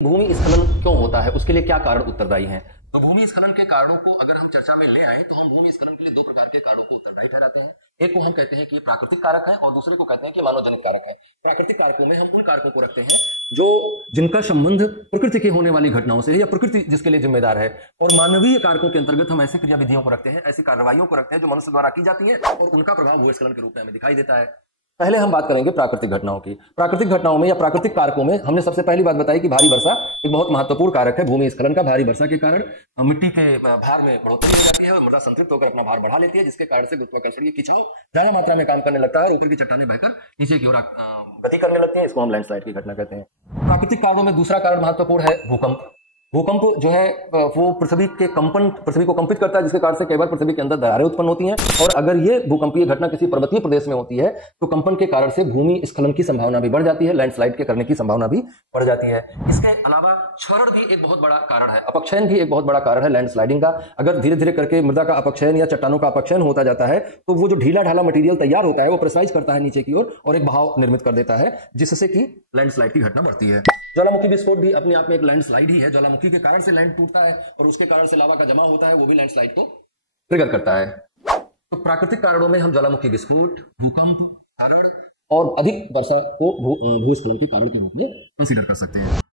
भूमि स्खलन क्यों होता है, उसके लिए क्या कारण उत्तरदायी हैं? तो भूमि स्खलन के कारणों को अगर हम चर्चा में ले आए तो हम भूमि स्खलन के लिए दो प्रकार के कारणों को उत्तरदायी ठहराते हैं। एक को हम कहते हैं कि प्राकृतिक कारक है और दूसरे को कहते हैं कि मानवजनित कारक है। प्राकृतिक कारकों में हम उन कारकों को रखते हैं जो जिनका संबंध प्रकृति के होने वाली घटनाओं से है या प्रकृति जिसके लिए जिम्मेदार है, और मानवीय कारकों के अंतर्गत हम ऐसी क्रियाविधियों को रखते हैं, ऐसी कार्रवाइयों को रखते हैं जो मनुष्य द्वारा की जाती है और उनका प्रभाव भूस्खलन के रूप में हमें दिखाई देता है। पहले हम बात करेंगे प्राकृतिक घटनाओं की। प्राकृतिक घटनाओं में या प्राकृतिक कारकों में हमने सबसे पहली बात बताई कि भारी वर्षा एक बहुत महत्वपूर्ण कारक है। भूमि स्खलन का भारी वर्षा के कारण मिट्टी के भार में बढ़ोतरी हो जाती है और मृदा संतृप्त होकर अपना भार बढ़ा लेती है, जिसके कारण से गुरुत्वाकर्षणीय खिंचाव ज्यादा मात्रा में काम करने लगता है और ऊपर की चट्टानें बहकर नीचे की ओर गति करने लगती है। इसको हम लैंडस्लाइड की घटना कहते हैं। प्राकृतिक कारणों में दूसरा कारण महत्वपूर्ण है भूकंप। भूकंप जो है वो पृथ्वी को कंपित करता है, जिसके कारण से कई बार पृथ्वी के अंदर दरारें उत्पन्न होती हैं, और अगर ये भूकंपीय घटना किसी पर्वतीय प्रदेश में होती है तो कंपन के कारण से भूमि स्खलन की संभावना भी बढ़ जाती है, लैंडस्लाइड के करने की संभावना भी बढ़ जाती है। इसके अलावा क्षरण भी एक बहुत बड़ा कारण है, अपक्षयन भी एक बहुत बड़ा कारण है लैंडस्लाइडिंग का। अगर धीरे धीरे करके मृदा का अपक्षयन या चट्टानों का अपक्षयन होता जाता है तो वो जो ढीला ढाला मटेरियल तैयार होता है वो प्रेशराइज करता है नीचे की ओर और एक बहाव निर्मित कर देता है, जिससे कि लैंडस्लाइड की घटना बढ़ती है। ज्वालामुखी विस्फोट भी अपने आप में एक लैंडस्लाइड ही है। ज्वालामुखी के कारण से लैंड टूटता है और उसके कारण से लावा का जमा होता है, वो भी लैंडस्लाइड को ट्रिगर करता है। तो प्राकृतिक कारणों में हम ज्वालामुखी विस्फोट, भूकंप, क्षरण और अधिक वर्षा को भूस्खलन के कारण के रूप में कंसीडर कर सकते हैं।